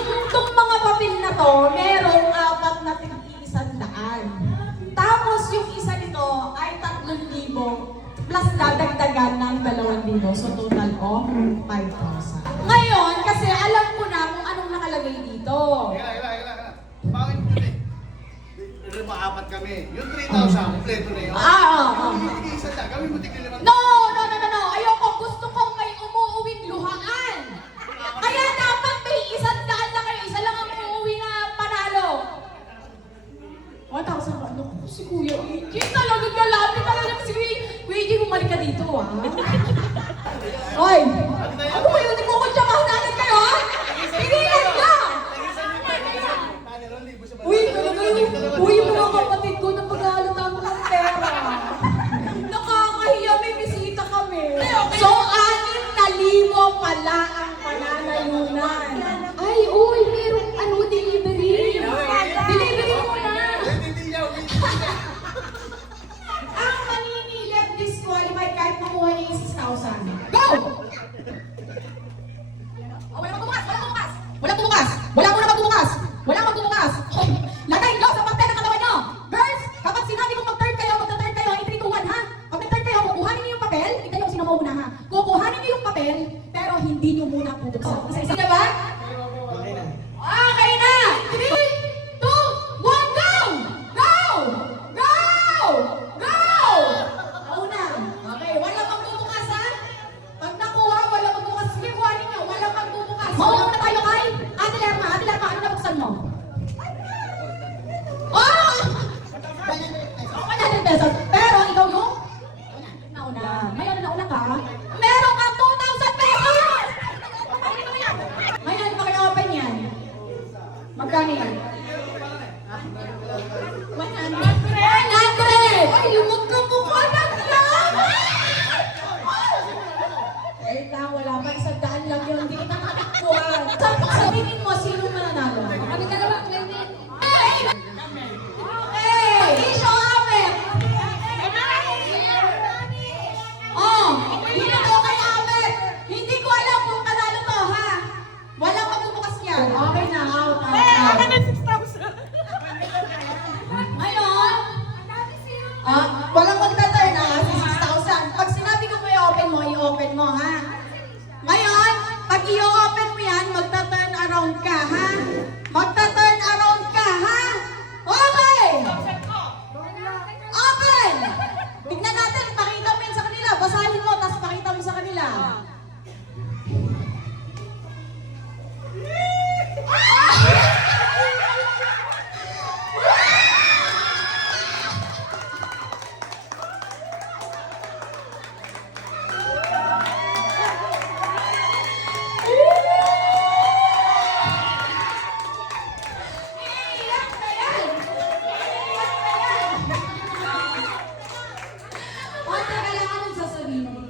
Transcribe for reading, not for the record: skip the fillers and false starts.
Itong mga papel na to, merong 4 na tig-100. Tapos yung isa nito ay 3,000 plus dadagdagan ng 2,000. So total of 5,000. Ngayon, kasi alam ko na kung anong nakalagay dito. Bakit hindi? Apat kami. Yung 3,000, kompleto na yun. Hindi isa siya. Gawin mo tigil naman. No! Ayoko. Gusto kong may umuuwing luhaan. Kaya dapat may 100 na kayo. Isa lang ang umuuwi na panalo. 1,000 ba? Naku, si Kuya EJ. Talaga galapit talaga si Kuya EJ. Bumalik ka dito, ha? Oy! Ano ba yun? Hindi ko kutsamahan natin kayo, ha? Pinilan ka! Uy, mga kapatid ko na pag-aalata mo ng pera. Nakakahiya, may bisita kami. So, 6,000 pala ang pananalunan. Ay, uy, merong delivery. Delivery mo na. Ang maninilat disqualified kahit makuha niya yung 6,000. Go! Wala magbubukas. Lagay daw sa papel ng katawan nyo. Girls, kapag sinabi kong mag-turn kayo, magta-turn kayo, 3, 2, 1, ha? Pag nag-turn kayo, kukuhanin niyo yung papel. Tignan niyo kung sino mauna, ha? Kukuhanin niyo yung papel, pero hindi niyo muna bubuksan. Isa-isa na ba? Okay na! 3, 2, 1, go! Una. Okay, walang magbubukas, ha? Pag nakuha, walang magbubukas. Sige, kuhanin niyo. Walang magbubukas. Mauna tayo kay Ate Lerma, ano nabuksan mo? Oh! 100 pesos. Pero ikaw yung nauna. May nauna ka? Meron ka 2,000 pesos! Ngayon, paki-open yan. Magkano yan? 100. 100! Ay, yung magkamukha na lang! Wait lang, wala pa. 100 lang yun. Hindi kita nakakuha. Sa tingin mo, sino mananalo? Kami ka naman, Clement. Isyo Amet! Dito to kay Amet! Hindi ko alam kung panalo to, ha? Walang magbubukas yan. Okay na, out. Ngayon, walang magta-turn, ha? 6,000. Pag sinabi ko may open mo, i-open mo, ha? Ngayon, pag i-open mo yan, magta-turn around ka, ha? Magta-turn around ka, ha? Okay! Open! Tignan natin, pakita mo yan sa kanila. Basahin mo, tapos pakita mo sa kanila. Ate, kailangan sasabihin mo.